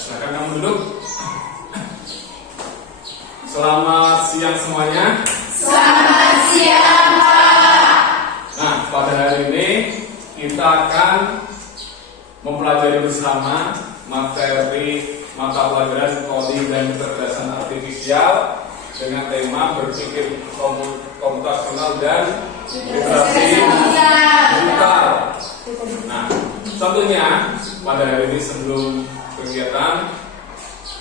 silakan kamu duduk. Selamat siang semuanya. Selamat siang, Pak. Nah, pada hari ini kita akan mempelajari bersama materi mata pelajaran coding dan kecerdasan artifisial dengan tema berpikir komputasional dan literasi digital. Nah, tentunya pada hari ini sebelum kegiatan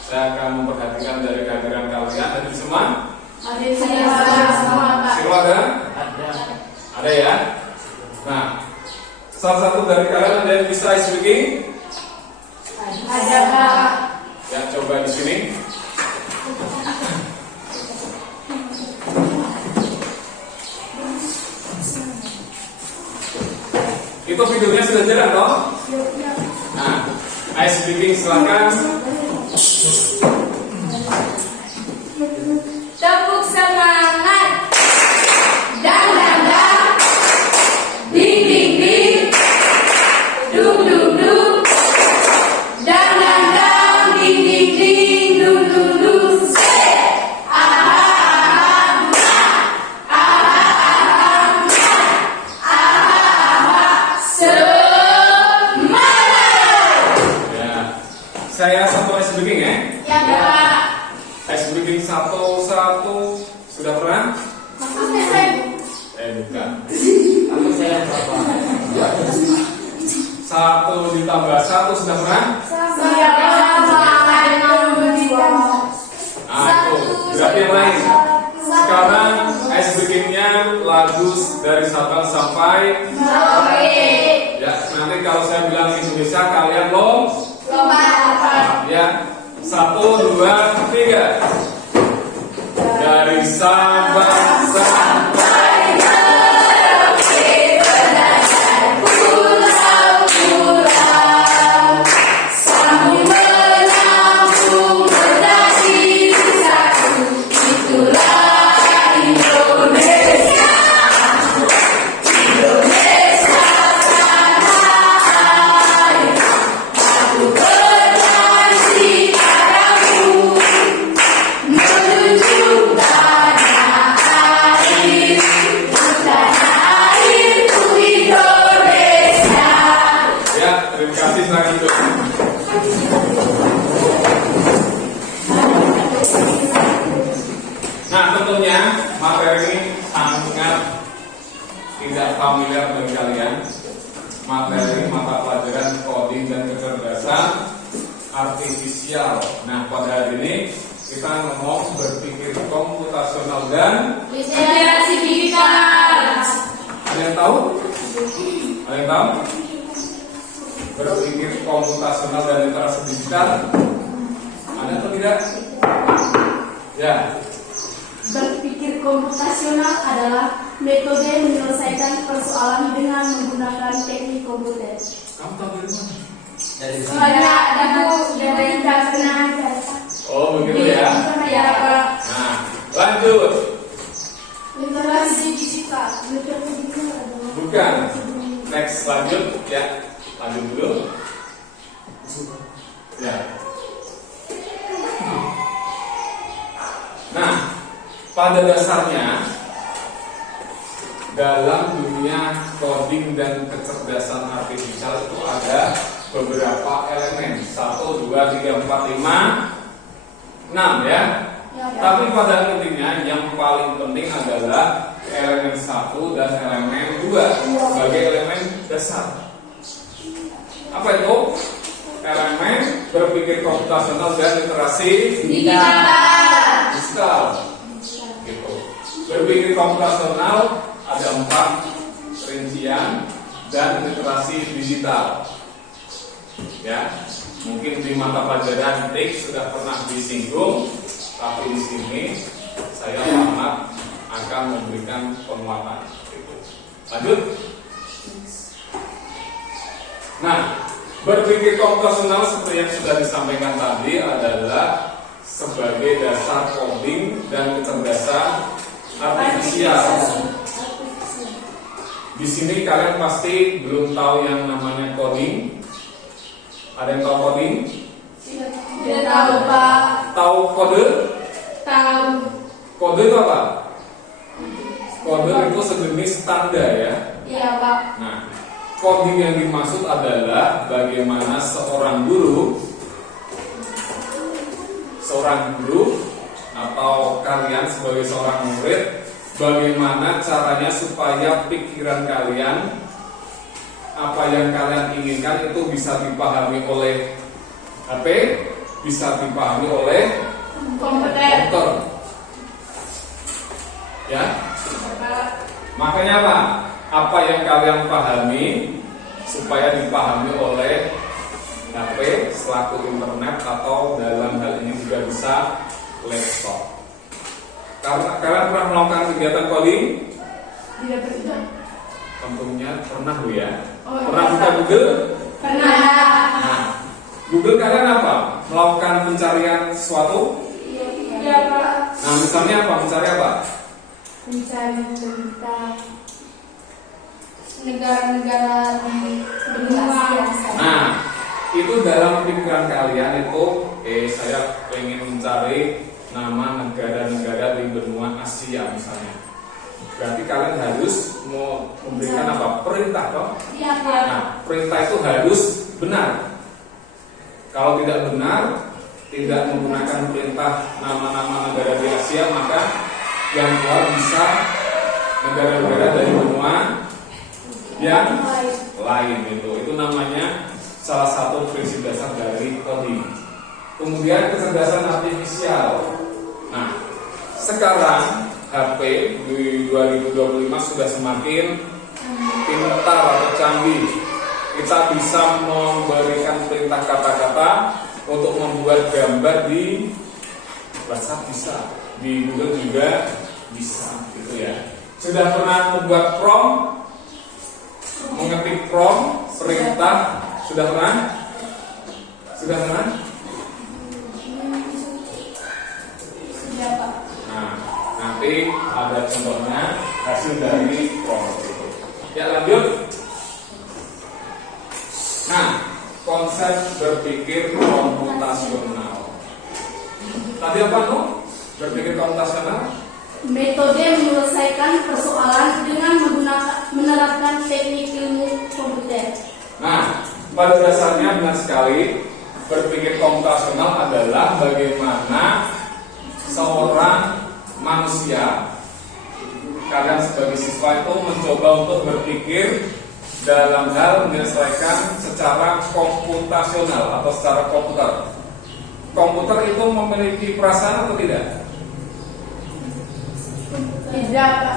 saya akan memperhatikan dari kehadiran kalian. Ada semua? Ada semua, Pak. Silo ada? Ada ya? Nah, salah satu dari kalian ada yang bisa speaking? Ada, Pak. Ya, coba di sini. Itu videonya sudah jalan toh? Nah, ice speaking silakan. Tepuk semangat. Dang dang dang. Ding ding ding. Dung dung dung. Dang dang dang. Ding ding ding. Dung dung dung. Saya satu ice breaking ya. Ya, Pak. Ice breaking satu sudah pernah? Bukan. Aku saya berapa? Satu ditambah satu sudah pernah? Siapa, Pak? Nah, itu berarti yang lain. Sekarang ice breakingnya lagu dari Sabang sampai ya. Nanti kalau saya bilang Indonesia kalian ya, 1, 2, 3. Dari Sabang sampai Merauke, Penajam, pulau-pulau, sambung menampung berdasi satu, itulah Indonesia. Indonesia tanah air, aku berjanji padamu menuju tanah air, tanah airku Indonesia. ya, terima kasih selanjutnya. Nah, tentunya materi ini sangat tidak familiar bagi kalian. Materi mata pelajaran coding dan kecerdasan artifisial. Nah, pada hari ini kita ngomong berpikir komputasional dan Literasi digital. ada yang tahu? Ada yang tahu? Berpikir komputasional dan literasi digital. Ada atau tidak? Ya. Berpikir komputasional adalah metode menyelesaikan persoalan dengan menggunakan teknik komputer. Kamu tahu dari mana? Dari sini. Ada buku dari pernah ada. Oh, begitu ya. Ya, Pak. Nah, lanjut. Literasi digital. Literasi digital adalah Bukan. Next, lanjut ya. Lanjut dulu. Ya. Nah, pada dasarnya dalam dunia coding dan kecerdasan artifisial itu ada beberapa elemen 1, 2, 3, 4, 5, 6 ya. Tapi pada intinya yang paling penting adalah elemen 1 dan elemen 2 sebagai elemen dasar. Apa itu? Elemen berpikir komputasional dan literasi digital. Gitu. Berpikir komputasional ada 4 rincian dan literasi digital. Ya, mungkin di mata pelajaran TIK sudah pernah disinggung, tapi di sini saya amat akan memberikan penguatan. Gitu. Lanjut. Nah, berpikir komputasional seperti yang sudah disampaikan tadi adalah sebagai dasar coding dan kecerdasan artifisial. Di sini kalian pasti belum tahu yang namanya coding. Ada yang tahu coding? Tidak tahu, Pak. Tahu kode? Tahu. Kode itu apa? Kode itu sejenis tanda ya. Iya, Pak. Nah, coding yang dimaksud adalah bagaimana seorang guru atau kalian sebagai seorang murid, bagaimana caranya supaya pikiran kalian, apa yang kalian inginkan itu bisa dipahami oleh HP, bisa dipahami oleh Komputer. komputer. Ya, makanya apa? Apa yang kalian pahami supaya dipahami oleh HP selaku internet atau dalam hal ini juga bisa laptop. Karena kalian pernah melakukan kegiatan coding? Tidak pernah. Tentunya pernah Bu ya. Oh, Pernah iya. buka Google? Pernah. Nah, Google kalian apa? Melakukan pencarian sesuatu? Iya, Pak. Nah, misalnya apa? Mencari apa? Mencari tentang negara-negara di benua. Nah, itu dalam pikiran kalian itu, saya pengen mencari nama negara-negara di benua Asia misalnya. Berarti kalian harus mau memberikan apa? Perintah toh? Iya, Pak. Nah, perintah itu harus benar. Kalau tidak benar, tidak menggunakan perintah nama-nama negara di Asia, maka yang keluar bisa negara-negara dari benua yang lain itu. Itu namanya salah satu prinsip dasar dari coding. Kemudian kecerdasan artifisial. Nah, sekarang HP di 2025 sudah semakin pintar atau canggih. Kita bisa memberikan perintah kata-kata untuk membuat gambar di WhatsApp bisa, di Google juga bisa, gitu ya. Sudah pernah membuat prompt, mengetik prompt, perintah, sudah pernah? Sudah pernah? Sudah, Pak. Nah, nanti ada contohnya hasil dari prompt itu. Ya, lanjut. Nah, konsep berpikir komputasional. Tadi apa tuh? Berpikir komputasional? Metode menyelesaikan persoalan dengan menerapkan teknik ilmu komputer. Nah, pada dasarnya benar sekali, berpikir komputasional adalah bagaimana seorang manusia, kalian sebagai siswa itu mencoba untuk berpikir dalam hal menyelesaikan secara komputasional atau secara komputer. Komputer itu memiliki perasaan atau tidak? Tidak, Pak.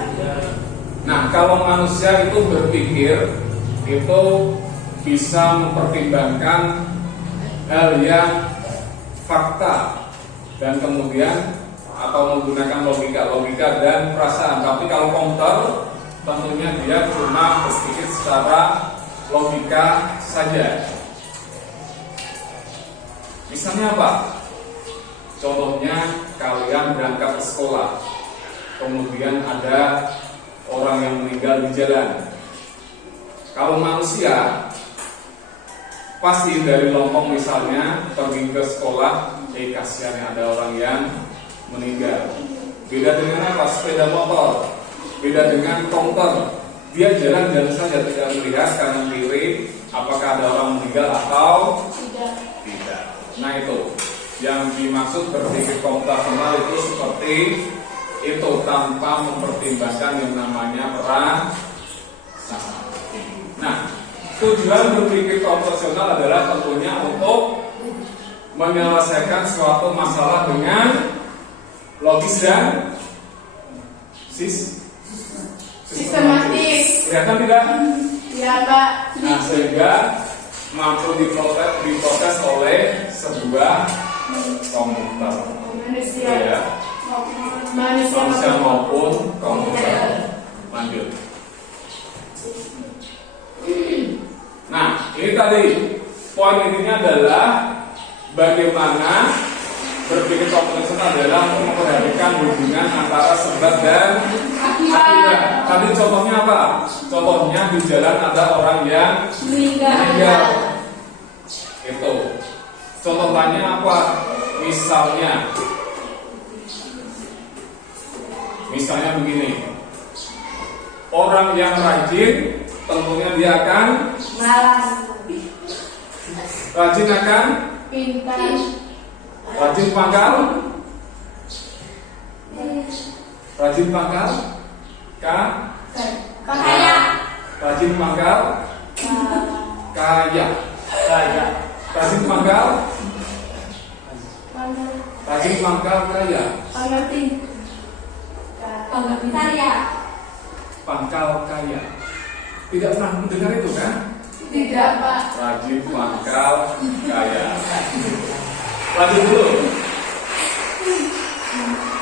Nah, kalau manusia itu berpikir, itu bisa mempertimbangkan hal yang fakta dan kemudian atau menggunakan logika dan perasaan. Tapi kalau komputer tentunya dia cuma berpikir secara logika saja. Misalnya apa? Contohnya kalian berangkat ke sekolah, kemudian ada orang yang meninggal di jalan. Kalau manusia pasti dari Lompong misalnya pergi ke sekolah, kasihan ada orang yang meninggal. Beda dengan apa? Sepeda motor, beda dengan komputer. Dia jalan-jalan saja, tidak melihat kanan kiri apakah ada orang meninggal atau Tidak. tidak. Nah, itu yang dimaksud berpikir komputasional itu seperti itu, tanpa mempertimbangkan yang namanya perasaan. Nah, tujuan berpikir komputasional adalah tentunya untuk menyelesaikan suatu masalah dengan logis dan Sistematis. Kelihatan tidak? Ya, Pak. Nah, sehingga mampu diproses oleh sebuah komputer. Manusia. Ya, manusia maupun komputer. Lanjut. Nah, ini tadi poin intinya adalah bagaimana berpikir komputasional adalah memperhatikan hubungan antara sebab dan akibat. Tadi contohnya apa? Contohnya di jalan ada orang yang meninggal. Itu Contoh lainnya apa? Misalnya begini. Orang yang rajin tentunya dia akan Malas. rajin akan Pintar. rajin pangkal Kaya. rajin pangkal kaya rajin pangkal kaya Pengerti. Karya. pangkal kaya. Tidak pernah mendengar itu kan? Tidak, Pak. Rajin pangkal kaya. Lanjut dulu.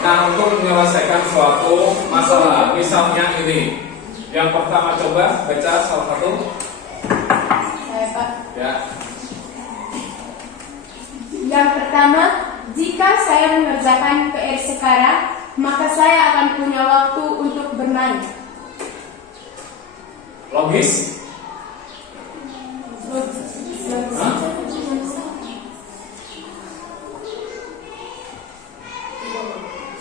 Nah, untuk menyelesaikan suatu masalah, misalnya ini. Yang pertama coba baca salah satu. Saya, Pak. Ya. Yang pertama, jika saya mengerjakan PR sekarang, maka saya akan punya waktu untuk bermain. Logis? Hah?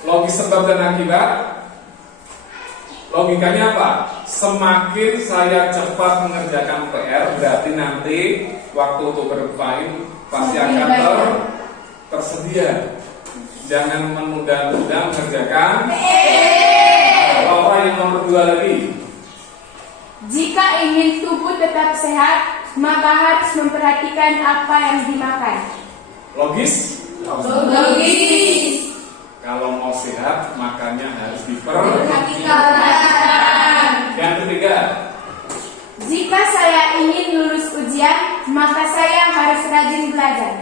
Logis sebab dan akibat. Logikanya apa? Semakin saya cepat mengerjakan PR, berarti nanti waktu untuk bermain pasti akan tersedia. Jangan menunda-nunda mengerjakan PR. Apa yang nomor 2 lagi? Jika ingin tubuh tetap sehat, maka harus memperhatikan apa yang dimakan. Logis? Logis. Kalau mau sehat, makannya harus diperhatikan. Yang ketiga, Jika saya ingin lulus ujian, maka saya harus rajin belajar.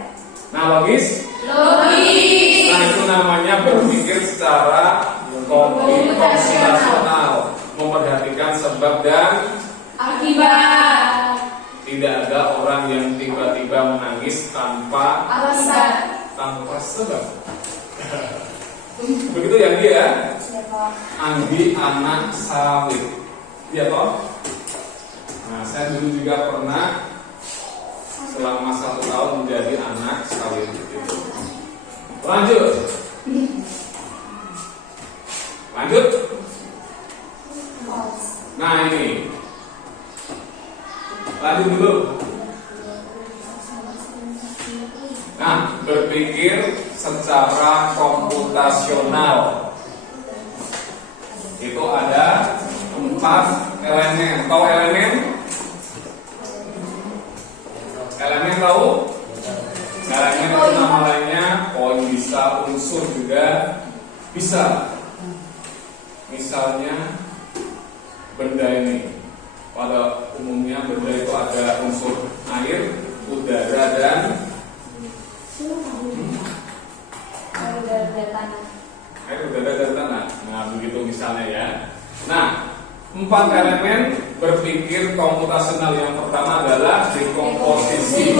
nah logis? Logis. Nah itu namanya berpikir secara komputasional, memperhatikan sebab dan Akibat. tidak ada orang yang tiba-tiba menangis tanpa Alasan. sebab. Begitu ya dia? Anggi anak sawit. Iya toh? Nah, saya dulu juga pernah selama 1 tahun menjadi anak sawit. Lanjut. Nah ini. Lanjut dulu. Nah, berpikir secara komputasional. Itu ada 4 elemen. Tahu elemen? Elemen tahu? Elemen itu nama lainnya poin, bisa, unsur juga bisa. Misalnya benda ini, pada umumnya benda itu ada unsur air, udara dan air, udara dan tanah. Nah begitu misalnya ya. Nah 4 elemen berpikir komputasional. Yang pertama adalah dekomposisi.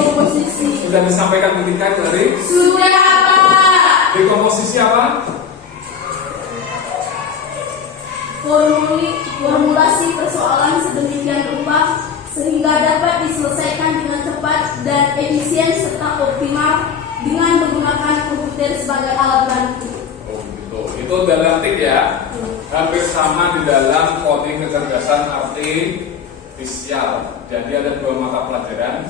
Sudah disampaikan ketika dari Sudah apa? dekomposisi apa? Formulasi persoalan sedemikian rupa sehingga dapat diselesaikan dengan cepat dan efisien serta optimal dengan menggunakan komputer sebagai alat bantu. Oh gitu. Itu dalam tip ya. Hampir sama di dalam coding kecerdasan artifisial. Jadi ada 2 mata pelajaran.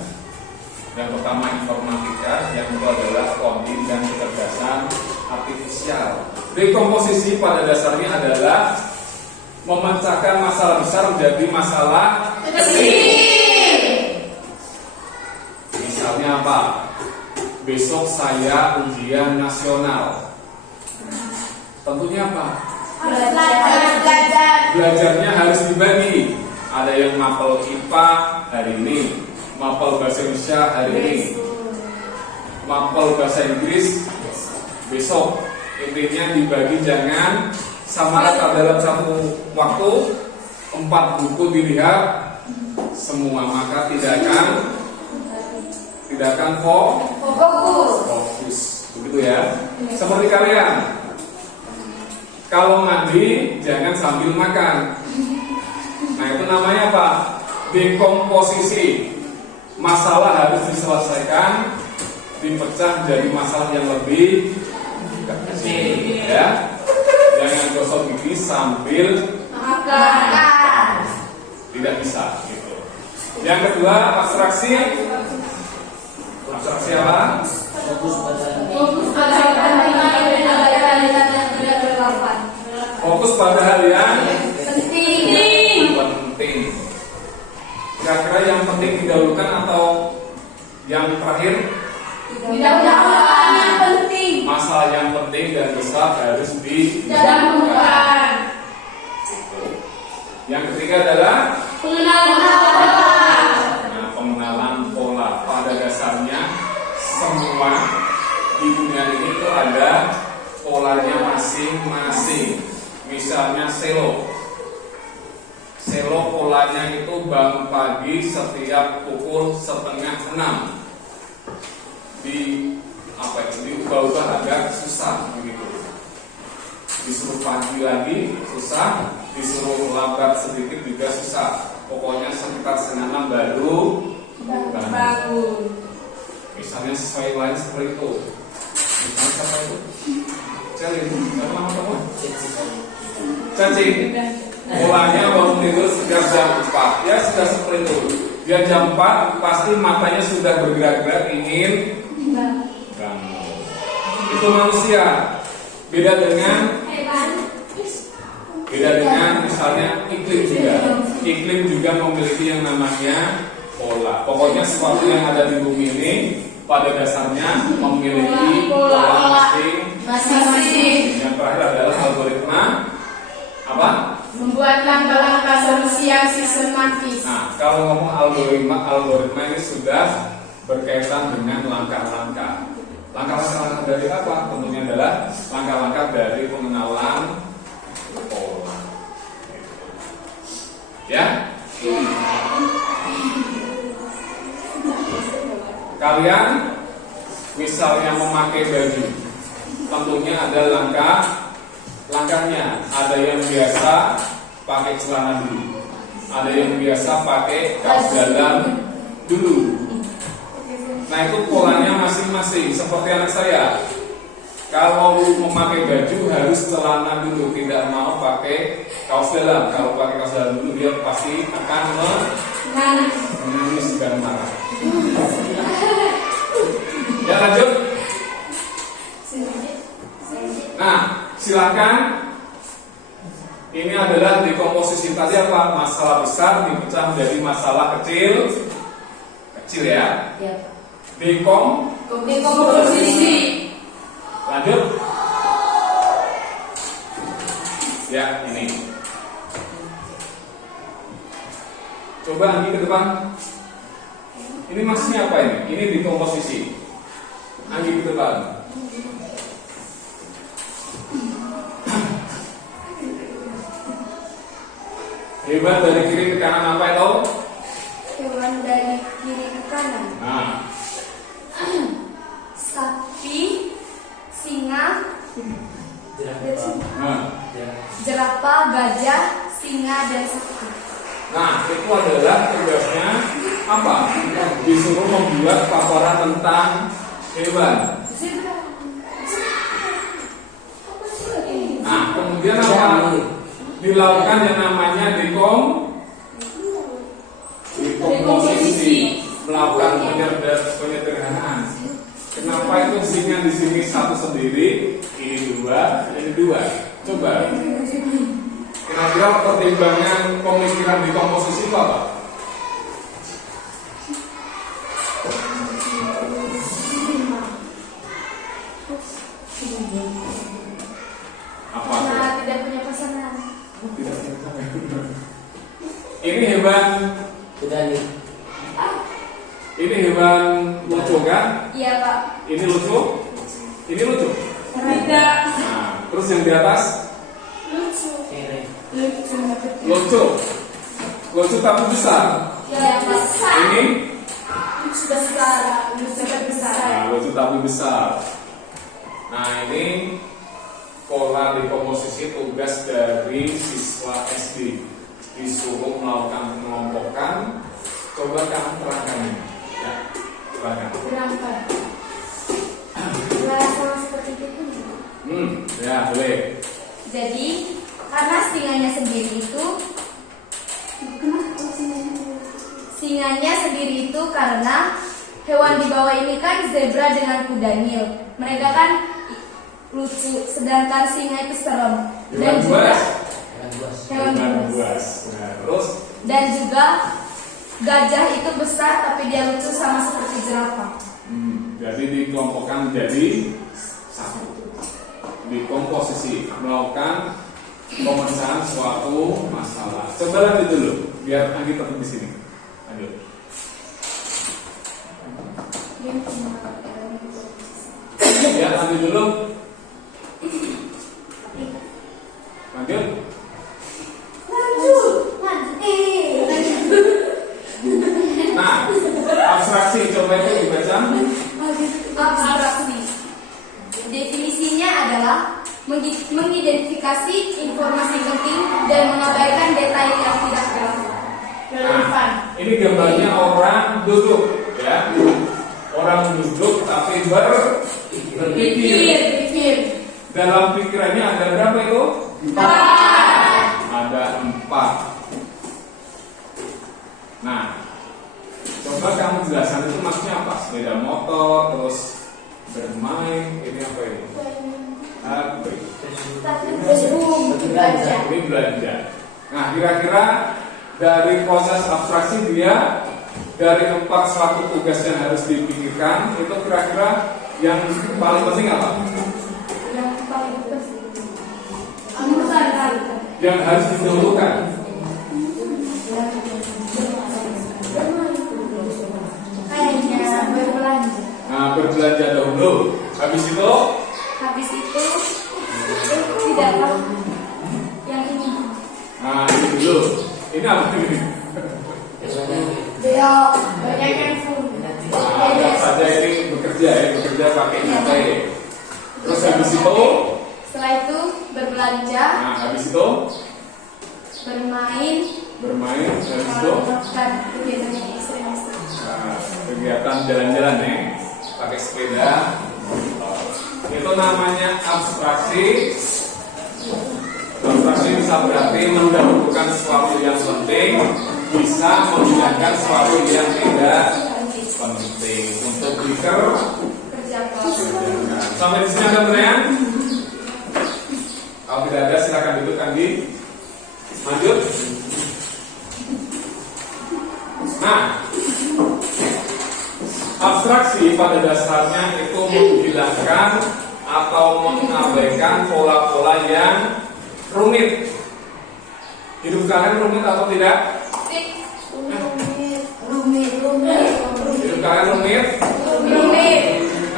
Yang pertama informatika, yang kedua adalah coding dan kecerdasan artifisial. Dekomposisi pada dasarnya adalah memecahkan masalah besar menjadi masalah Kecil. Misalnya apa? Besok saya ujian nasional. Tentunya apa? Belajar. Belajarnya harus dibagi. Ada yang mapel IPA hari ini, mapel bahasa Indonesia hari ini, mapel bahasa Inggris besok. Intinya dibagi, jangan sama rata dalam satu waktu. 4 buku dilihat semua, maka tidak akan fokus. Begitu ya. Seperti kalian, kalau mandi jangan sambil makan. Nah itu namanya apa? Dekomposisi. Masalah harus diselesaikan dipecah jadi masalah yang lebih kecil, ya. Jangan gosok gigi sambil Makan. tidak bisa gitu. Yang kedua, abstraksi. Abstraksi apa? Fokus pada Fokus pada hal yang tidak relevan. Fokus pada hal yang Penting. penting. Kira-kira yang penting didahulukan atau yang terakhir? Didahulukan yang penting. Masalah yang penting dan besar harus Didahulukan. Yang ketiga adalah Pengenalan pola. nah, pengenalan pola. Pada dasarnya semua di dunia ini itu ada polanya masing-masing. Misalnya selo. Selo polanya itu bangun pagi setiap pukul 5:30. Diubah-ubah agak susah begitu. Disuruh pagi lagi susah, disuruh lambat sedikit juga susah. Pokoknya sekitar 5:30 baru bangun. Misalnya sesuai lain seperti itu. Misalnya siapa itu? Celin, nama kamu? Cacing. Polanya bangun tidur setiap jam 4. Ya sudah seperti itu. Dia jam 4 pasti matanya sudah bergerak-gerak ingin bangun. Itu manusia. Beda dengan misalnya iklim juga. Iklim juga memiliki yang namanya pola. Pokoknya sesuatu yang ada di bumi ini pada dasarnya memiliki pola Masing-masing. Yang terakhir adalah algoritma apa? Membuat langkah-langkah solusi yang sistematis. Nah, kalau ngomong algoritma ini sudah berkaitan dengan langkah-langkah. Langkah-langkah dari apa? Tentunya adalah langkah-langkah dari pengenalan pola. Ya? Kalian misalnya memakai baju, tentunya ada langkahnya. Ada yang biasa pakai celana dulu, ada yang biasa pakai kaos dalam dulu. Nah itu polanya masing-masing. Seperti anak saya, kalau memakai baju harus celana dulu, tidak mau pakai kaos dalam. Kalau pakai kaos dalam dulu dia pasti akan menangis dan marah. Ya lanjut. Nah silakan. Ini adalah dekomposisi tadi apa? Masalah besar dipecah menjadi masalah kecil ya. Dekomposisi. Lanjut. Ya ini. Coba Anggi ke depan. Ini maksudnya apa ini? Ini dekomposisi. Anggi ke depan. Hewan dari kiri ke kanan apa itu? Hewan dari kiri ke kanan. Nah, Sapi, singa, nah, jerapah, gajah, singa, dan sapi. nah itu adalah tugasnya apa? Disuruh membuat paparan tentang hewan. Nah, kemudian apa? Dilakukan yang namanya dekomposisi, melakukan penyederhanaan. Kenapa itu singa di sini satu sendiri, ini dua? Coba. Kira-kira pertimbangan pemikiran dekomposisi itu apa? Karena tidak punya pasangan. Ini hewan Ini hewan lucu kan? Iya Pak. Ini lucu? Ini lucu? Tidak. Nah, terus yang di atas? Lucu tapi besar. Ya besar. Ini? Besar. Nah, lucu tapi besar. Nah, ini pola dekomposisi tugas dari siswa SD. Disuruh melakukan pengelompokan. Coba kamu terangkan ini. Ya, terangkan. Berangkat. Ya, boleh. Jadi karena singanya sendiri itu karena hewan di bawah ini kan zebra dengan kuda Nil. Mereka kan lucu, sedangkan singa itu serem. Dan juga hewan buas. Nah, terus dan juga gajah itu besar tapi dia lucu sama seperti jerapah. Jadi dikelompokkan menjadi satu. Dikomposisi, melakukan pemecahan suatu masalah. Coba lanjut dulu, biar Anggi tetap di sini. Lanjut. Ya, lanjut dulu. Lanjut. Nah, abstraksi coba itu dibaca. Abstraksi. Definisinya adalah mengidentifikasi informasi penting dan mengabaikan detail yang tidak relevan. Ini gambarnya orang duduk, ya. Orang duduk tapi berpikir. Dalam pikirannya ada berapa itu? 4. Ada 4. Nah, coba kamu jelaskan itu maksudnya apa? Sepeda motor, terus bermain, ini apa ini? Ini belanja. Nah, kira-kira dari proses abstraksi dia dari 4 suatu tugas yang harus dipikirkan itu kira-kira yang paling penting apa? Yang harus didahulukan. Berbelanja. Nah, berbelanja dahulu. Habis itu tidak tahu yang ini. nah, ini dulu. Ini apa ini? Banyak yang full. Nah, saja ini bekerja pakai HP. Terus habis itu, Setelah itu berbelanja, nah habis itu bermain, habis itu melakukan kegiatan yang ekstrim. nah, kegiatan jalan-jalan nih, pakai sepeda. Itu namanya abstraksi. Abstraksi bisa berarti mendahulukan sesuatu yang penting, bisa menghilangkan sesuatu yang tidak penting untuk Kerjakan. Sampai di sini ada pertanyaan? Kalau tidak ada silakan duduk Anggi. Lanjut. Nah, abstraksi pada dasarnya itu menghilangkan atau mengabaikan pola-pola yang rumit. Hidup kalian rumit atau tidak? Hidup kalian rumit?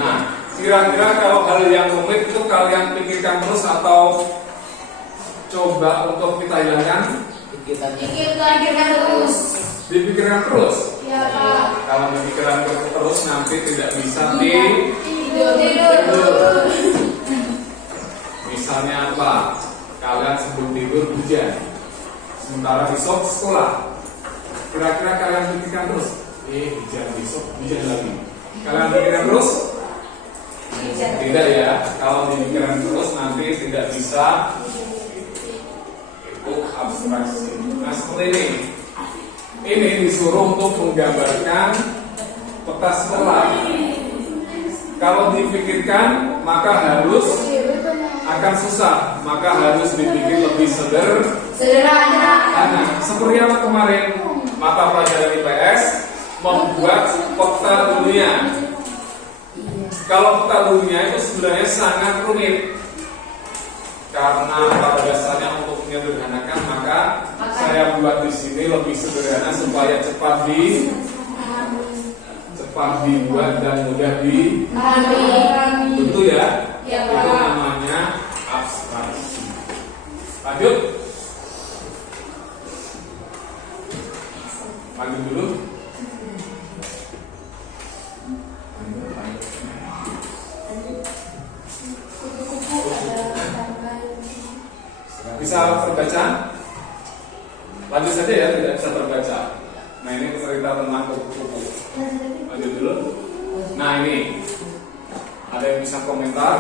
Nah, kira-kira kalau hal yang rumit itu kalian pikirkan terus atau coba untuk kita hilangkan? Pikirkan terus. Dipikirkan terus. Ya, Pak. Kalau dipikirkan terus nanti tidak bisa Tidur. Misalnya apa? Kalian sebelum tidur hujan, sementara besok sekolah. Kira-kira kalian pikirkan terus. Hujan besok, hujan lagi. Kalian pikirkan terus? Tidak ya. Kalau dipikirkan terus nanti tidak bisa. Itu abstraksi. Nah seperti ini. Ini disuruh untuk menggambarkan peta sekolah. Kalau dipikirkan maka harus akan susah, maka harus dipikir lebih sederhana. Seperti apa kemarin mata pelajaran IPS membuat peta dunia. Kalau peta dunia itu sebenarnya sangat rumit karena pada dasarnya untuk menyederhanakan maka saya buat di sini lebih sederhana supaya cepat dibuat dan mudah dipahami. Tentu ya. Ya, itu Pak. namanya abstraksi. Lanjut. Lanjut dulu. Bisa terbaca? Lanjut saja ya, tidak bisa terbaca. Nah ini cerita tentang kupu-kupu. Lanjut dulu. Nah ini ada yang bisa komentar.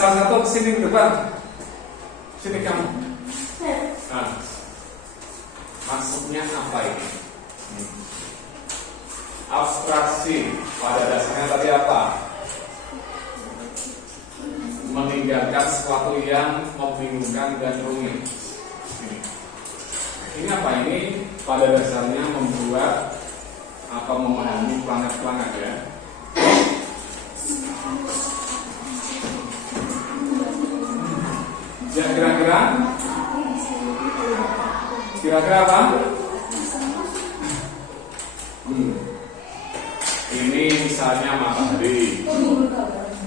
salah satu kesini ke depan. Sini kamu. Nah, maksudnya apa ini? Abstraksi pada dasarnya tadi apa? Meninggalkan sesuatu yang membingungkan dan rumit. Ini apa? Ini pada dasarnya membuat atau memahami planet-planet ya. Ya kira-kira apa? Ini misalnya matahari.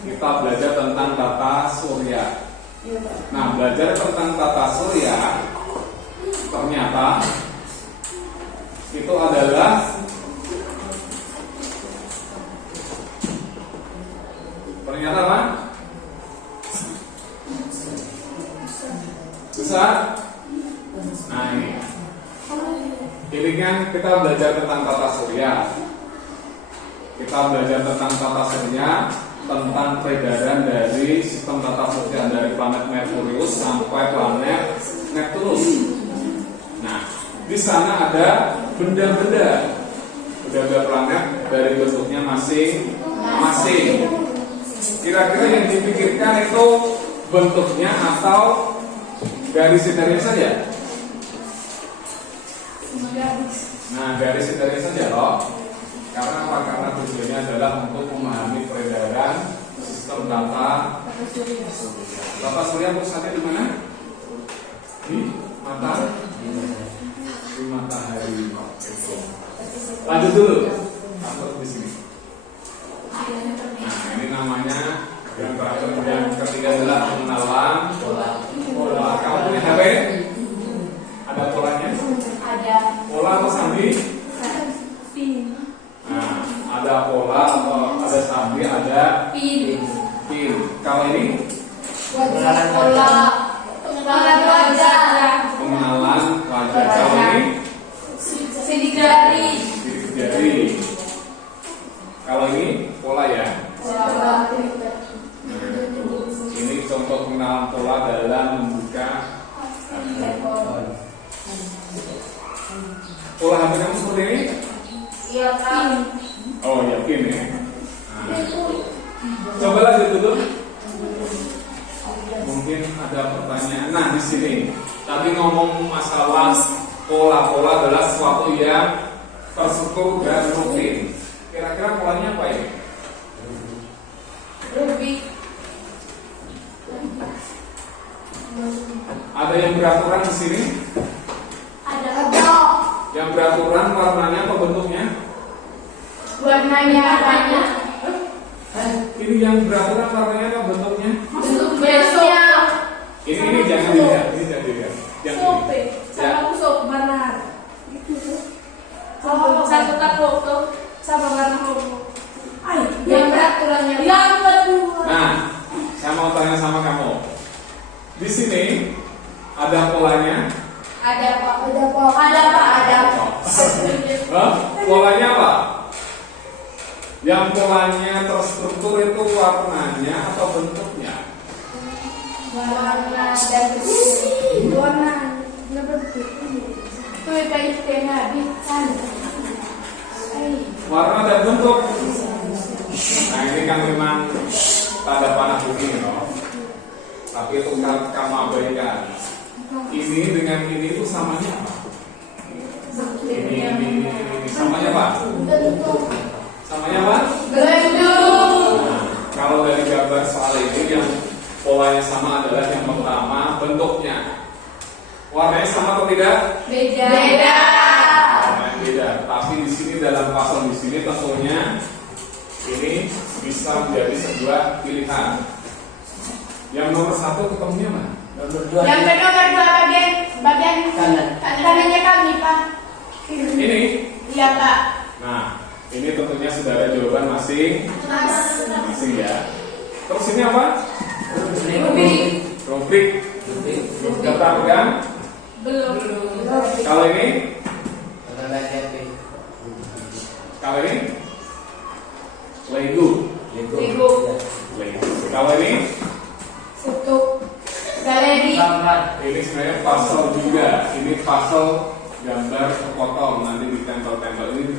Kita belajar tentang tata surya. Nah, belajar tentang tata surya ternyata itu adalah apa? Besar. Nah ini kan kita belajar tentang tata surya. Kita belajar tentang tata surya, tentang peredaran dari sistem tata surya dari planet Merkurius sampai planet Neptunus. Nah, di sana ada benda-benda planet dari bentuknya masing-masing. Kira-kira yang dipikirkan itu bentuknya atau garis-garis saja? Nah, garis-garis saja loh. Karena apa? Karena tujuannya adalah untuk memahami peredaran sistem tata surya. Tata surya pusatnya di mana? Di matahari. Lanjut dulu. Taruh di sini. Nah, ini namanya yang terakhir, yang ketiga adalah pengenalan pola. Kamu punya HP? Ada polanya? Ada. Pola atau sandi? Nah, ada pola atau ada sandi, ada pin. Kalau ini? Pengenalan wajah. Kalau ini? Sidik jari. Kalau ini pola ya. Ini contoh pengenalan pola dalam membuka pola HP kamu seperti ini? Iya, Kak. Oh, yakin ya. Coba lanjut dulu. Mungkin ada pertanyaan. Nah, di sini tadi ngomong masalah pola adalah sesuatu yang terstruktur dan rutin. Kira-kira polanya apa ini? Rubik. Ada yang beraturan di sini? Ada. Yang beraturan warnanya atau bentuknya? Warnanya. Ini yang beraturan warnanya atau bentuknya? Bentuk biasanya. Ini jangan dilihat, Jangan Sope. dilihat. Ya. Sama kusop warna. Satu tak foto sama warna homo. Yang beraturannya. Yang kedua. Nah, saya mau tanya sama kamu. Di sini ada polanya? Ada Pak. Polanya apa? Yang polanya terstruktur itu warnanya atau bentuknya? Warna dan bentuk. Warna dan bentuk. Itu kayak tengah bican. Warna dan bentuk. Nah, ini kan memang tanda panah bumi, loh. Tapi itu kamu abaikan. Ini dengan ini itu samanya apa? Ini samanya apa? Samanya apa? Bentuk. Nah, kalau dari gambar soal ini yang polanya sama adalah yang pertama bentuknya. Warnanya sama atau tidak? Beda. Warnanya beda. Tapi di sini dalam pasal di sini tentunya ini bisa menjadi sebuah pilihan. Yang nomor satu ketemunya mana? Yang kedua bagian kanannya kami, Pak. Ini. Iya, Pak. Nah, ini tentunya sudah ada jawaban masing ya. Terus ini apa? Rubrik. Daftar kan? Belum. Kalau ini? Lego. Kalau ini? sebenarnya puzzle juga. Ini puzzle gambar kepotong, nanti ditempel-tempel. Ini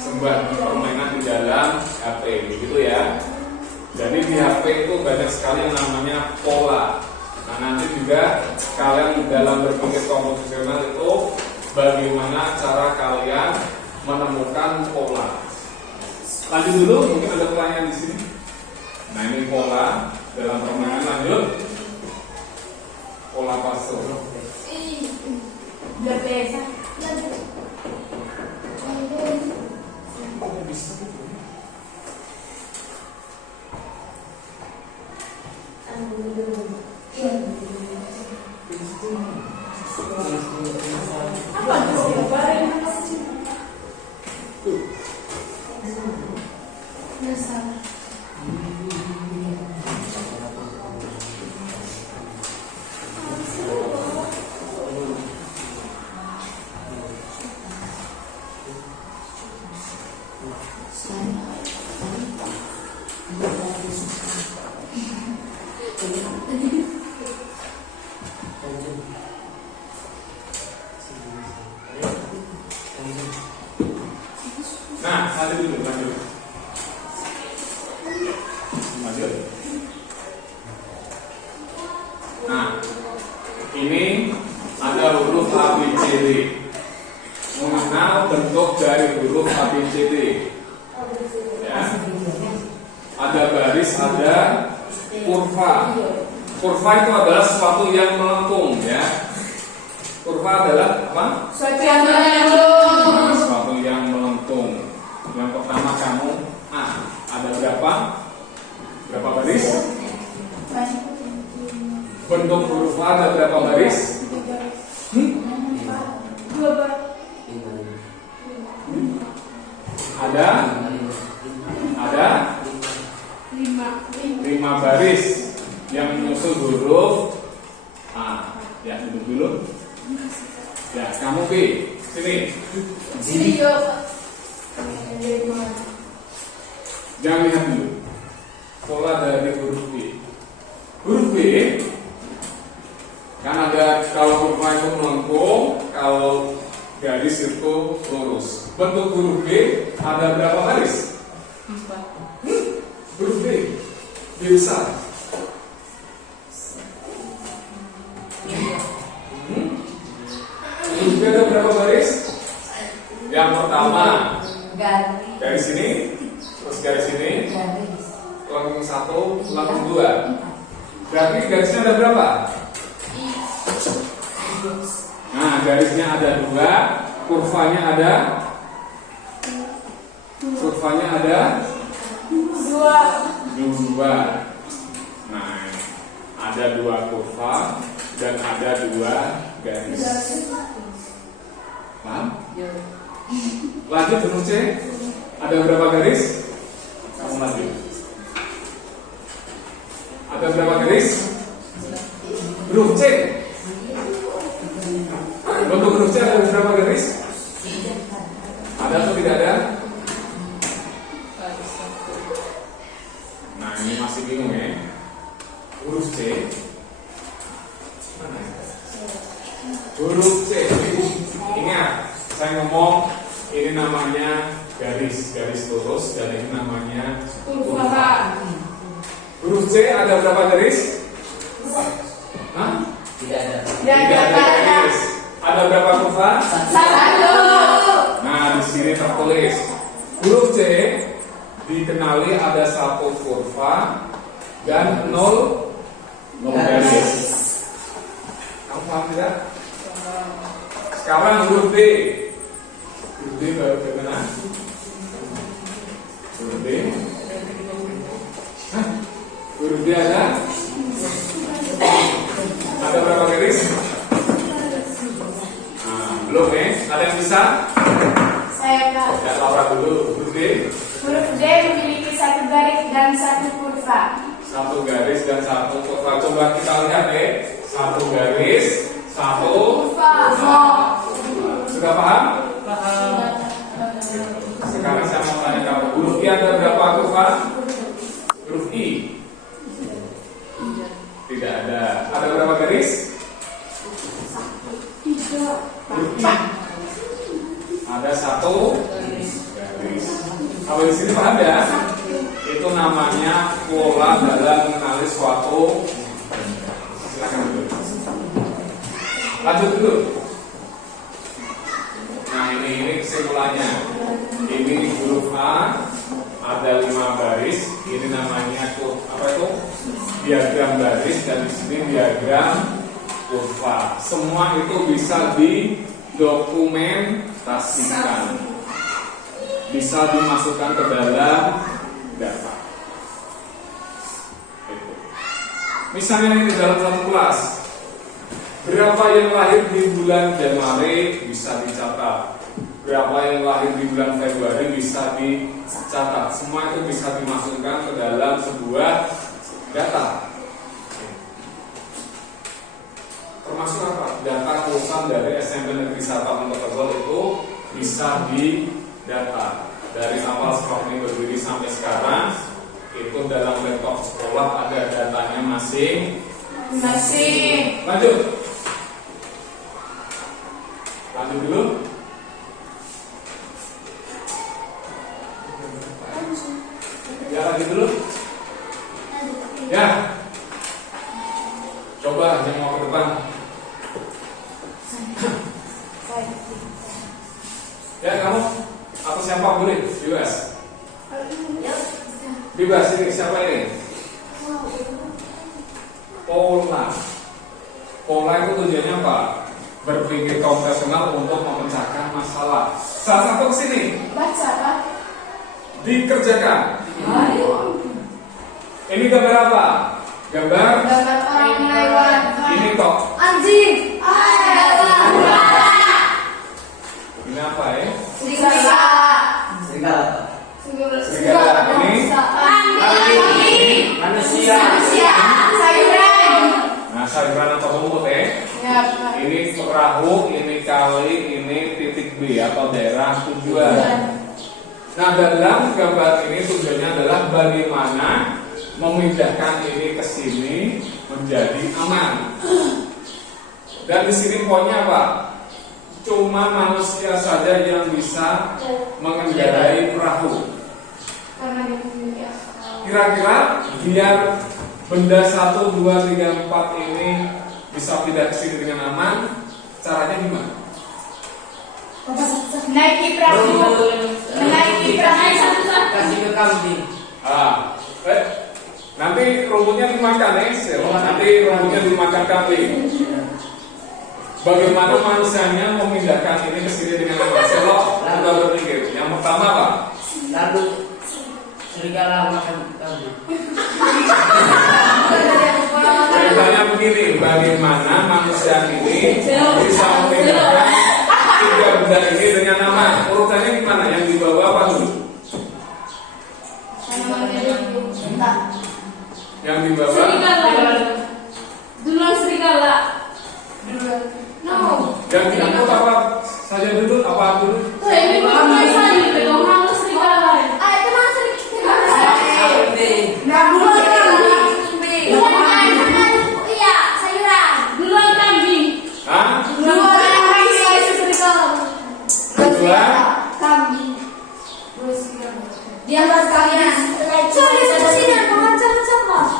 sebuah permainan di dalam HP, gitu ya. Jadi di HP itu banyak sekali yang namanya pola. Nah, nanti juga kalian dalam berpikir komposisional itu bagaimana cara kalian menemukan pola. Lanjut dulu, mungkin ada pertanyaan di sini. Nah, ini pola dalam permainan. Lanjut. Pola puzzle. Biar biasa. Apa tuh? Bareng apa sih? Biasa. Nah, lanjut dulu, lanjut. Lanjut. Nah, ini ada huruf A, B, C, D. Mengenal bentuk dari huruf A, B, C, D. Ya. Ada baris, ada kurva. Kurva itu adalah sesuatu yang melengkung, ya. Kurva adalah apa? Sesuatu yang melengkung. Sesuatu yang melengkung. Yang pertama kamu A. Ada berapa? Berapa baris? Bentuk huruf A ada berapa baris? Ada 5 baris yang menyusul huruf A. Ya, duduk dulu. Ya, kamu B. Sini. Jangan lihat dulu pola dari huruf B. Huruf B kan ada, kalau kurva itu melengkung, kalau garis itu lurus. Bentuk huruf B ada berapa baris? 4. Huruf B besar. Huruf B ada berapa baris? Yang pertama garis sini, terus garis sini, lengkung 1, lengkung 2. Berarti garisnya ada berapa? Nah, garisnya ada 2, kurvanya ada 2. Nah, ada 2 kurva dan ada 2 garis. Paham? Lanjut huruf C. Ada berapa garis? Kamu lanjut. Ada berapa garis? Huruf C. Bentuk huruf C ada berapa garis? Ada atau tidak ada? Nah, ini masih bingung ya. Huruf C. Mana ya? Huruf C. Ingat, saya ngomong ini namanya garis lurus dan ini namanya kurva. Huruf C ada berapa garis? Hah? Tidak ada. Tidak ada garis. Ada berapa kurva? 1. Nah, di sini tertulis huruf C dikenali ada 1 kurva dan 0 garis. Kamu paham tidak? Sekarang huruf D. Huruf D baru bagaimana? Huruf D. Hah? Huruf D ada berapa garis? Nah, belum ya? Ada yang bisa? Saya Kak. Ya, Laura dulu. Huruf D. Huruf D memiliki 1 garis dan 1 kurva. 1 garis dan 1 kurva. Coba kita lihat ya. 1 garis, 1 kurva. Sudah paham? Paham. Sekarang saya mau tanya kamu, huruf I ada berapa kurva? Huruf I tidak ada. Ada berapa garis? Huruf I. Ada satu garis. Kalau di sini paham ya? Itu namanya pola dalam mengenali suatu. Silakan dulu. Lanjut dulu. Nah ini kesimpulannya. Ini huruf A ada 5 baris. Ini namanya apa itu? Diagram baris, dan di sini diagram kurva. Semua itu bisa didokumentasikan, bisa dimasukkan ke dalam data. Itu. Misalnya ini dalam satu kelas, berapa yang lahir di bulan Januari bisa dicatat, berapa yang lahir di bulan Februari bisa dicatat. Semua itu bisa dimasukkan ke dalam sebuah data. Termasuk apa? Data lulusan dari SMP Negeri 1 Pondok Tegal itu bisa didata. Dari awal sekolah ini berdiri sampai sekarang, itu dalam laptop sekolah ada datanya masing. Lanjut dulu. Ya, lanjut dulu. Ya. Coba yang mau ke depan. Ya, kamu atau siapa boleh? Bebas. Bebas, ini siapa ini? Pola. Pola itu tujuannya apa? Berpikir konvensional untuk memecahkan masalah. Salah satu kesini. Baca Pak. Dikerjakan. Ini gambar apa? Gambar orang lewat. ini kok. Anjing. Ini apa ya? Serigala. Serigala. Ini Manusia. Sayuran. nah sayuran atau rumput ya. Ya, Pak. Ini perahu, ini kali, ini titik B atau daerah tujuan. Nah dalam gambar ini tujuannya adalah bagaimana memindahkan ini ke sini menjadi aman. Dan di sini poinnya apa? Cuma manusia saja yang bisa mengendarai perahu. Karena dia punya akal. Kira-kira biar benda 1, 2, 3, 4 ini bisa pindah ke sini dengan aman, caranya gimana? Naiki perahu. Menaiki perahu. Kasih ke kambing. Nanti rumputnya dimakan nanti rumputnya dimakan kambing. Bagaimana manusianya memindahkan ini ke sini dengan aman? Selok kita berpikir. Yang pertama apa? Lalu serigala makan kambing. Ceritanya begini, bagaimana manusia ini bisa memindahkan 3 benda ini dengan aman? Urutannya gimana? Yang di bawah apa dulu? Yang di bawah Duluan serigala. No. yang diangkut apa saja dulu? Apa dulu? Tuh ini bukan saya pegang halus serigala. Itu mana serigala? Kambing. Iya, sayuran. Duluan kambing. Hah? Duluan kambing saya serigala. Kedua? Kambing. Di atas kalian.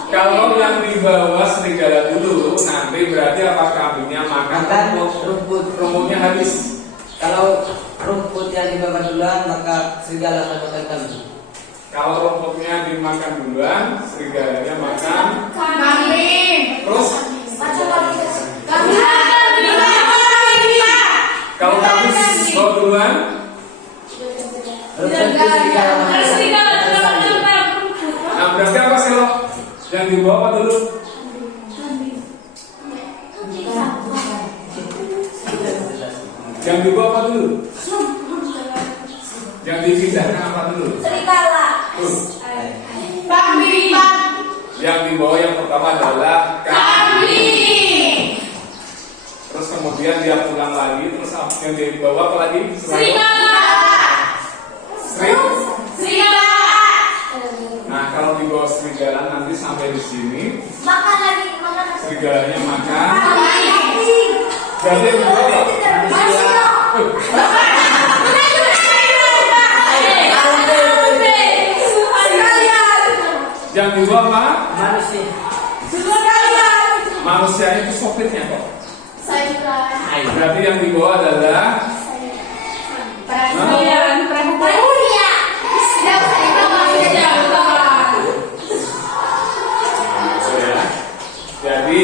Kalau yang di bawah serigala dulu, nanti berarti apa kambingnya makan rumput. rumputnya habis. Kalau rumput yang dimakan duluan, maka serigala akan makan kambing. Kalau rumputnya dimakan duluan, serigalanya makan. Kambing. Terus Kambing. kalau kambing bawa duluan, Rumput itu serigala makan. Serigala nah berarti apa sih lo? Yang di bawah apa dulu? Yang di bawah apa dulu? Yang dipindahkan apa dulu? Serigala. kambing. Yang di bawah yang pertama adalah Kambing. Terus kemudian dia pulang lagi, terus yang di bawah apa lagi? Serigala. Serigala. Nah kalau di bawah serigala nanti sampai di sini, Makan lagi. serigalanya makan. Kambing. Berarti yang di bawah apa? manusianya itu sopirnya kok. Saya Berarti yang dibawa adalah Perhatian, ya. Tidak usah dibawa, sudah jawab. ya. Jadi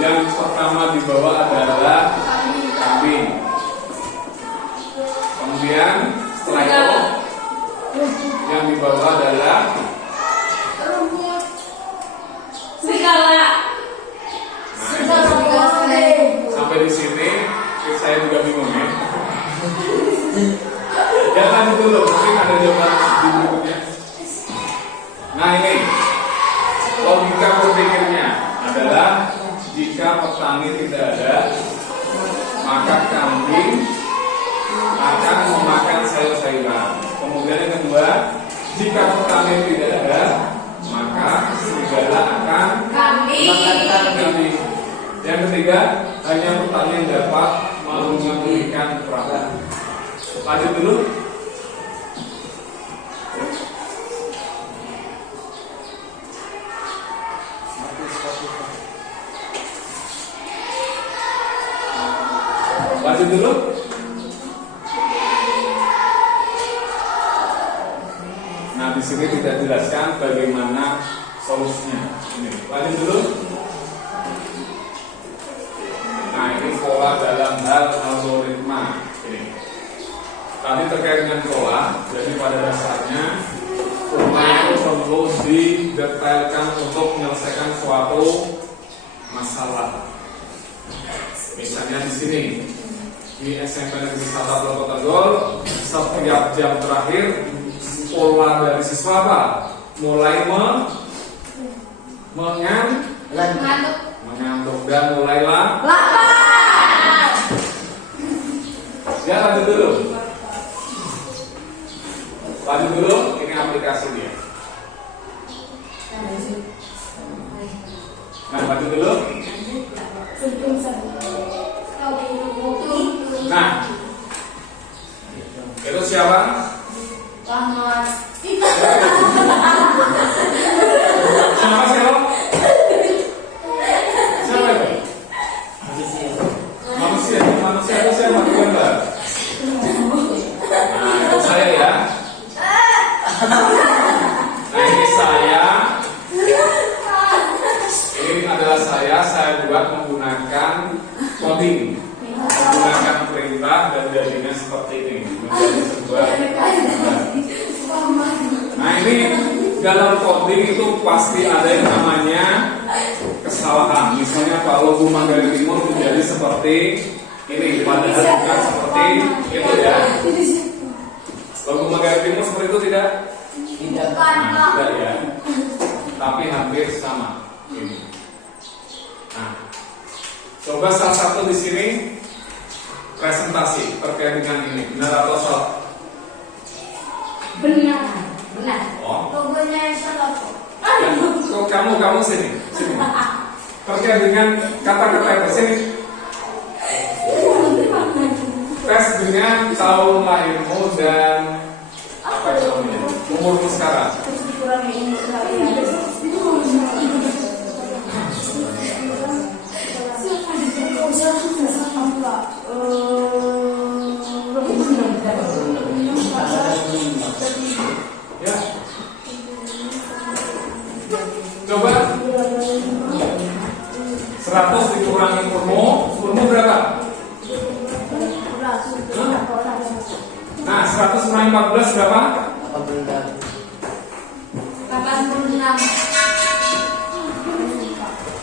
yang pertama dibawa adalah kambing. Kemudian setelah itu yang dibawa adalah Serigala. sampai di sini saya juga bingung ya. Jangan dulu, mungkin ada jawaban di bukunya. Nah ini logika berpikirnya adalah jika petani tidak ada, maka kambing akan memakan sayur-sayuran. Kemudian yang kedua, jika petani tidak ada, maka serigala akan Kambing. kambing. Yang ketiga, hanya petani yang dapat memberikan perahu. Lanjut dulu. Lanjut dulu. Nah, di sini tidak jelaskan bagaimana solusinya. Ini. Lanjut dulu. Nah, ini pola dalam hal algoritma. Ini. Tadi terkait dengan pola, jadi pada dasarnya pola itu perlu didetailkan untuk menyelesaikan suatu masalah. Misalnya di sini di SMP Negeri 1 Kota Gol, setiap jam terakhir pola dari siswa apa? Mulai mengantuk dan mulailah Lapar. ya lanjut dulu. Lanjut dulu, ini aplikasi dia. Nah, lanjut dulu. Nah, itu siapa? Selamat. Siapa siapa? Siapa itu? Manusia itu siapa? Gambar. Nah, itu saya ya. Nah, ini saya. Ini adalah saya buat menggunakan coding, menggunakan perintah dan jadinya seperti ini menjadi sebuah. Nah, ini dalam coding itu pasti ada yang namanya kesalahan. Misalnya Pak logo Manggarai Timur menjadi seperti ini, padahal bukan seperti itu ya. Logo Manggarai Timur seperti itu tidak? Tidak ya. Tapi hampir sama. Ini. Nah, coba salah satu di sini presentasi terkait dengan ini, benar atau salah? Benar. Oh. Logonya salah kok. Ya, kamu sini. Terkait dengan kata-kata itu sini. Tes dengan tahun lahirmu dan apa itu namanya? Umurmu sekarang. Ya. Coba 100 dikurangi umurmu berapa? Nah, 100 kurangi 14 berapa? 86.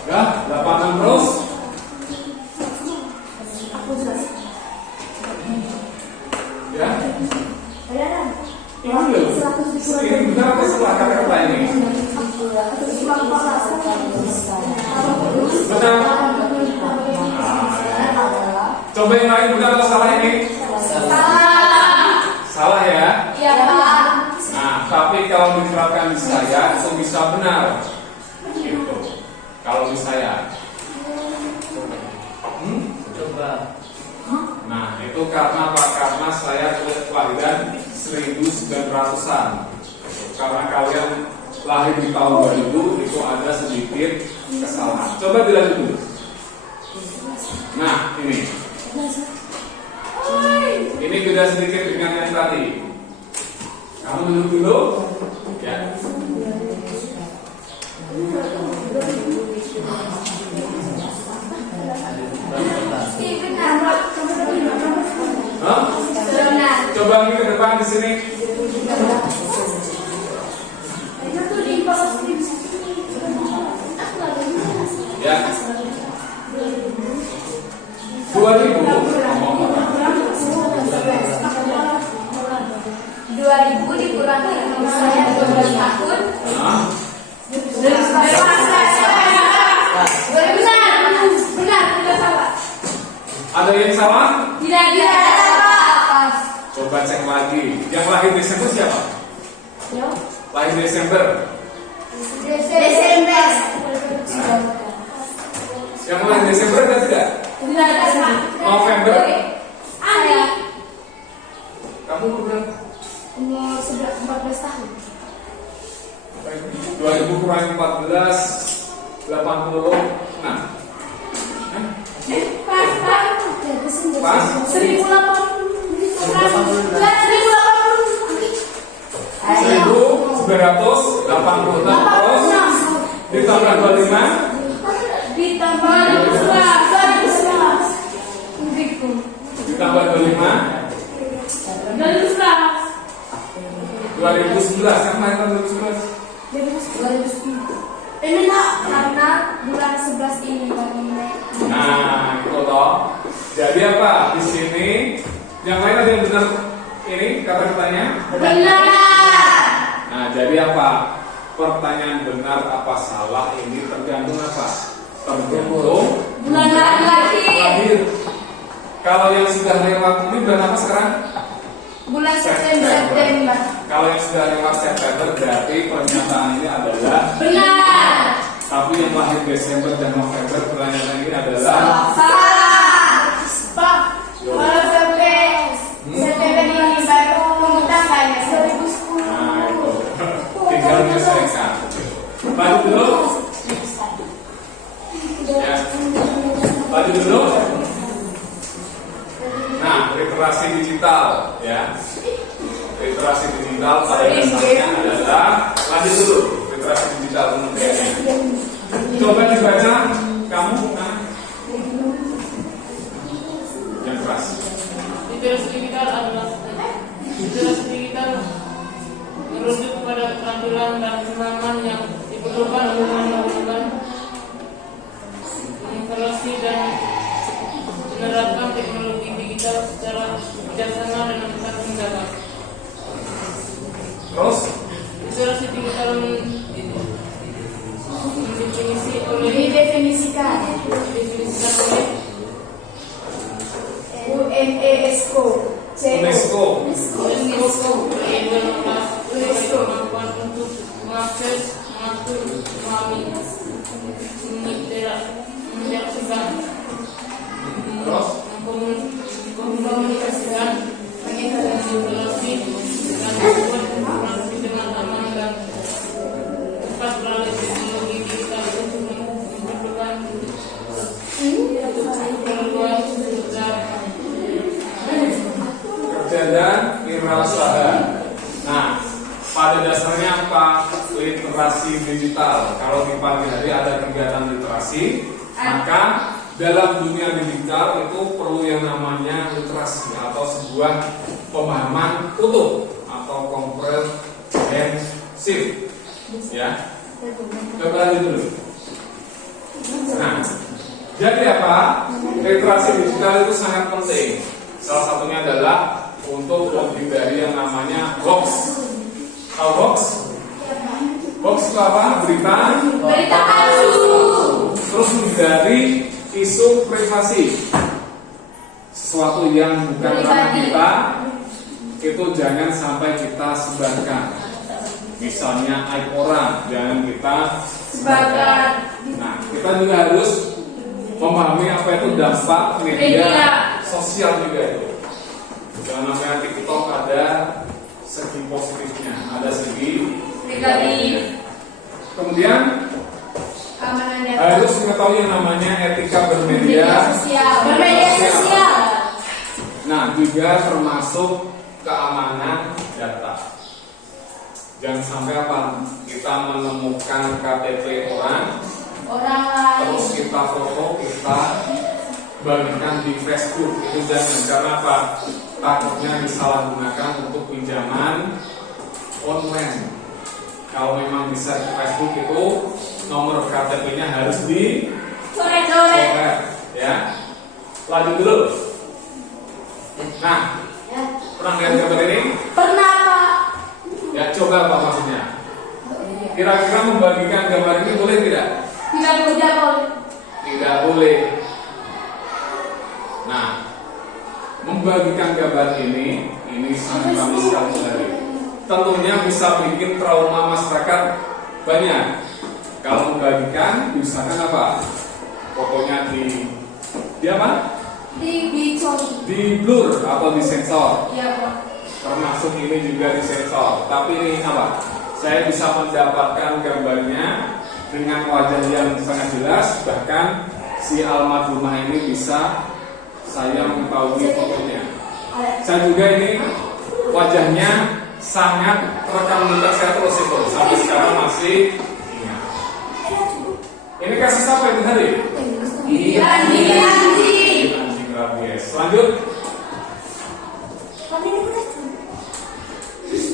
Ya, 86 terus. Ya. Ini loh. Ini benar apa salah kata-kata ini? Benar. Coba yang lain benar atau salah ini? Salah ya? Iya, Pak. Nah, tapi kalau diterapkan di saya itu bisa benar. Gitu. Kalau di saya. Coba. Nah, itu karena apa? Karena saya kelahiran 1900-an. Karena kalian lahir di tahun 2000 itu ada sedikit kesalahan. Coba dilanjut dulu. Nah, ini beda sedikit dengan yang tadi. Kamu duduk dulu, ya. Hah? Coba lagi ke depan di sini. Ya. 2000 dikurangi umur saya 12 tahun. Benar salah. Ada yang salah? Tidak salah. Coba cek lagi. Yang lahir Desember siapa? Lahir Desember. Yang lahir Desember ada tidak? November. Kamu berapa? Umur 14 tahun. 2000 kurangi 14 86. Pas? 1986 terus ditambah 25 Ditambah 25 2011 yang mana tahun 2011? Karena bulan 11 ini Nah, itu toh. Jadi apa? Di sini yang lain ada yang benar ini kata-katanya? benar. Nah, jadi apa? Pertanyaan benar apa salah ini tergantung apa? Tergantung Bulan lahir. Kalau yang sudah lewat ini bulan apa sekarang? Bulan September. Kalau yang sudah lewat September berarti pernyataan ini adalah Benar. tapi yang lahir Desember dan November pernyataan ini adalah Salah. Pak, kalau September ini baru tanggalnya 2010. nah itu tinggal diselesaikan. Baju dulu. Ya. Baju dulu. Nah, literasi digital, ya. Literasi digital pada dasarnya adalah lanjut dulu literasi digital pengertiannya. Coba dibaca kamu, yang keras. Literasi digital adalah literasi digital merujuk pada keterampilan dan pemahaman yang diperlukan untuk melakukan mengintegrasi dan menerapkan teknologi digital secara bijaksana dan bisa mendapat. Terus Literasi digital Didefinisikan oleh UNESCO. yaitu kemampuan untuk mengakses, mengatur, memahami, menginteraksikan, Terus mengkomunikasikan, mengintegrasi dan membuat informasi dengan aman dan cepat melalui teknologi digital untuk memperlukan perluas kerja dan wirausaha. Nah, pada dasarnya apa literasi digital? Kalau di pagi hari ada kegiatan literasi, maka dalam dunia digital itu perlu yang namanya literasi atau sebuah pemahaman utuh atau komprehensif. Ya, coba lanjut dulu. Nah, jadi apa? Literasi digital itu sangat penting. Salah satunya adalah untuk menghindari yang namanya hoax. Tahu hoax? Hoax itu apa? Berita palsu. Terus menghindari isu privasi. Sesuatu yang bukan ranah kita itu jangan sampai kita sebarkan. Misalnya aib orang jangan kita sebarkan. Nah, kita juga harus memahami apa itu dampak media sosial juga itu. Jangan namanya TikTok ada segi positifnya, ada segi Negatif. Kemudian Keamanan data. harus mengetahui yang namanya etika bermedia Bermedia sosial. Nah, juga termasuk keamanan data. Jangan sampai apa? Kita menemukan KTP orang lain. terus kita foto, kita bagikan di Facebook. Itu jangan, karena apa? Takutnya disalahgunakan untuk pinjaman online. Kalau memang bisa di Facebook itu nomor KTP-nya harus Coret. ya. Lanjut dulu. Nah, Ya. pernah lihat gambar ini? Pernah Pak? Ya, coba apa maksudnya? Kira-kira membagikan gambar ini boleh tidak? Tidak boleh. Tidak boleh. Nah, membagikan gambar ini sangat kami sekali. Tentunya bisa bikin trauma masyarakat banyak. Kalau membagikan, misalkan apa? Fotonya di apa? Di blur atau disensor. Iya Pak. Termasuk ini juga disensor. Tapi ini apa? Saya bisa mendapatkan gambarnya dengan wajah yang sangat jelas. Bahkan si almarhumah ini bisa saya mengetahui fotonya. Saya juga ini wajahnya sangat rekam minta saya terus itu sampai sekarang masih ingat. Ini kasus apa itu tadi? Anjing rabies. Lanjut.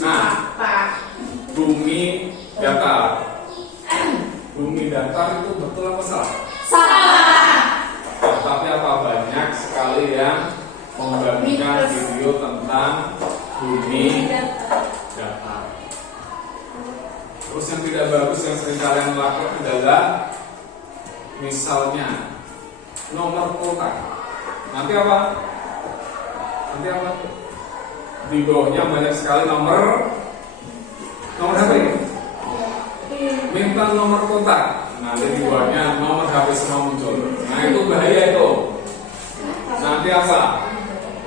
Nah, bumi datar. Bumi datar itu betul apa salah? Salah. Tapi apa banyak sekali yang membagikan video tentang bumi datar. Terus yang tidak bagus yang sering kalian lakukan adalah misalnya nomor kontak. Nanti apa? Di bawahnya banyak sekali nomor HP. Minta nomor kontak. Nanti di bawahnya nomor HP semua muncul. Nah, itu bahaya itu. Nanti apa?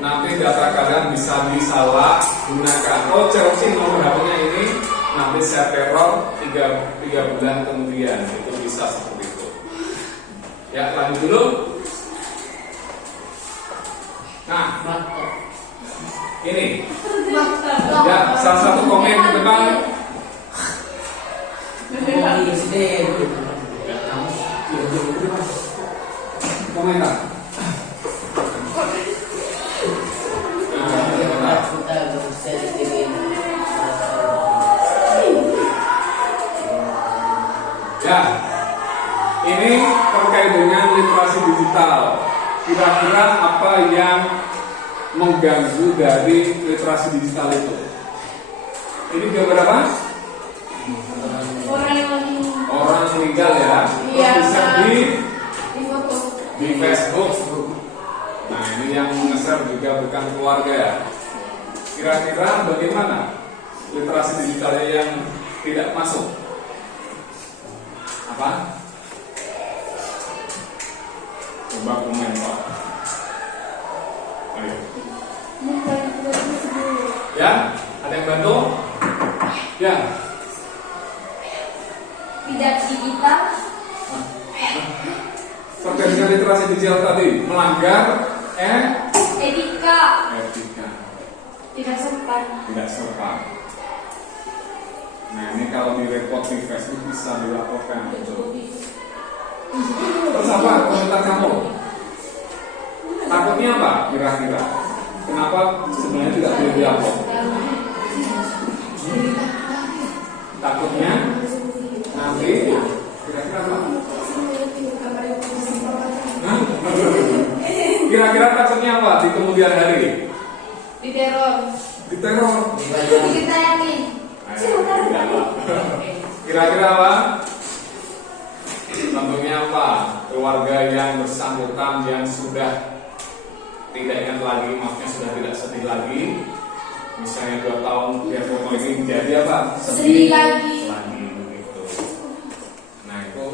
Nanti data kalian bisa disalahgunakan. Oh, cari nomor HP-nya ini, nanti saya teror 3 bulan kemudian. Itu bisa seperti itu. Ya, lanjut dulu. Nah, ini ya salah satu komen ke depan. Komentar. Ya, ini terkait dengan literasi digital. Kira-kira apa yang mengganggu dari literasi digital itu? Ini gambar apa? Orang meninggal ya. Iya. Bisa foto. di Facebook. Nah, ini yang nge-share juga bukan keluarga ya. Kira-kira bagaimana literasi digitalnya yang tidak masuk? Apa? Coba komen Pak. Ayo. Ya, ada yang bantu? Ya. Tidak digital. Terkait dengan literasi digital tadi melanggar Etika. etika, Tidak sempat. tidak serta. Nah, ini kalau direport di Facebook bisa dilaporkan. Terus apa komentar kamu? Takutnya apa kira-kira? Kenapa sebenarnya tidak boleh dilapor? Takutnya nanti kira-kira apa? Hah? Kira-kira takutnya apa di kemudian hari? Diteror. Diteror. Kita yakin. Kira-kira apa? Tentunya apa? Keluarga yang bersangkutan yang sudah tidak ingat lagi, maksudnya sudah tidak sedih lagi. Misalnya 2 tahun dia foto ini menjadi apa? Sedih lagi. Begitu. Nah, itu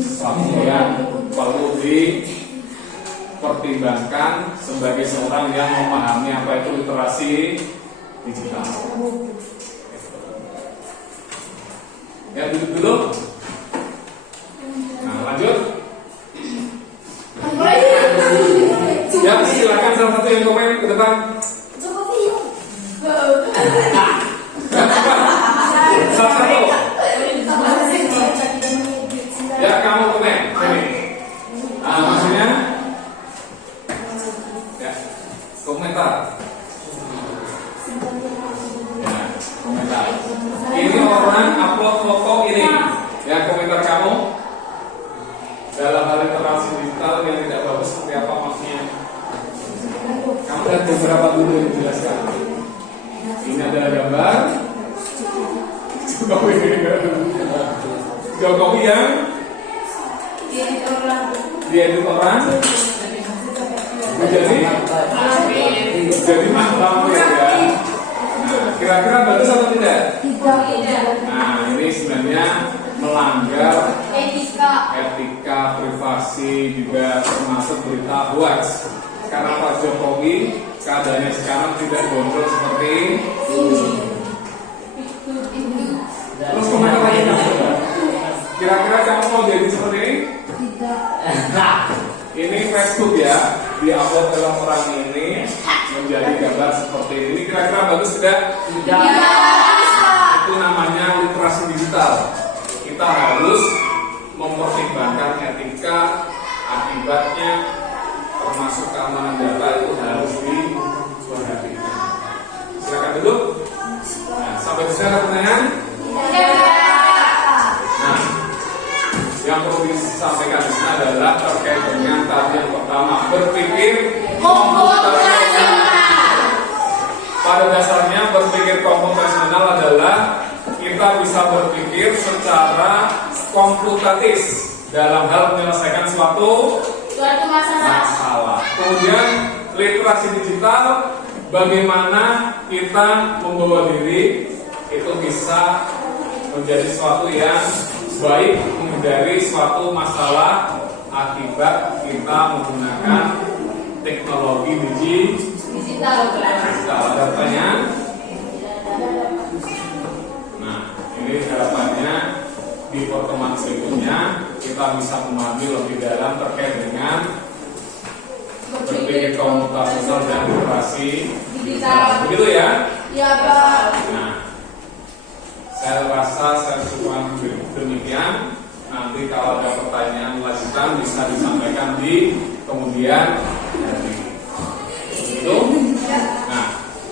sesuatu yang perlu dipertimbangkan sebagai seorang yang memahami apa itu literasi digital. Ya, duduk dulu. Nah, lanjut. salah satu yang komen ke depan. Satu. Ya, kamu komen. Sini. Maksudnya? Ya, komentar. Ya, komentar. Ini orang upload foto ini. Ya, komentar kamu dalam hal literasi digital yang tidak bagus seperti apa maksudnya? Kamu lihat beberapa dulu yang dijelaskan. Ini adalah gambar Jokowi yang diedit orang jadi mantap ya. Nah, kira-kira bagus atau tidak? Nah, ini sebenarnya melanggar etika privasi, juga termasuk berita hoax. Karena Pak Jokowi keadaannya sekarang tidak gondrong seperti ini. Terus komentar lagi. Kira-kira kamu mau jadi seperti ini? Nah, ini Facebook ya, diupload oleh orang ini menjadi gambar seperti ini. Kira-kira bagus tidak? Itu namanya literasi digital. Kita harus mempertimbangkan etika, akibatnya, termasuk keamanan data itu harus diperhatikan. Silakan duduk. Nah, sampai di sana pertanyaan? Nah, yang perlu disampaikan di sini adalah terkait dengan tadi yang pertama, berpikir komputasional. Pada dasarnya berpikir komputasional adalah kita bisa berpikir secara komputatif dalam hal menyelesaikan suatu masalah. Kemudian literasi digital, bagaimana kita membawa diri itu bisa menjadi sesuatu yang baik, menghindari suatu masalah akibat kita menggunakan teknologi digital. Ada pertanyaan? Nah, ini harapannya di pertemuan berikutnya kita bisa memahami lebih dalam terkait dengan berpikir komputasional dan literasi digital. Begitu ya? Iya, Pak. Nah, saya rasa saya cukupkan demikian. Nanti kalau ada pertanyaan lanjutan bisa disampaikan di kemudian hari. Begitu? Nah,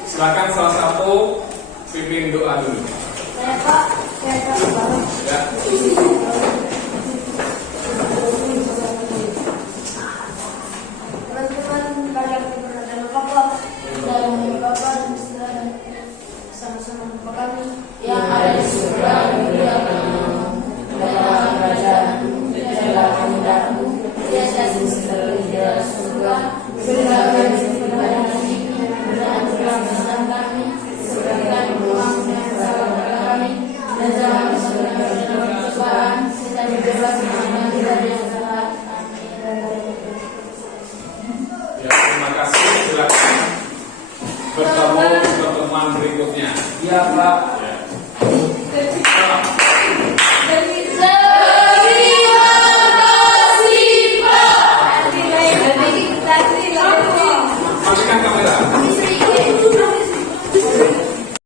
silakan salah satu pimpin doa dulu. Saya Pak, Ya. teman-teman kalian berada Bapak dan Bapak sama-sama Bapak kami yang ada di surga dimuliakan dalam kerajaan segala kehendakmu biasa seperti di surga berikan kepada kami dan berikan kami seberikan uang dan salah kami dan jangan masukkan kami dalam pencobaan tetapi bebaskan kami dari yang jahat. Ya, terima kasih. Silakan bertemu di pertemuan berikutnya. Iya, Pak. Ya.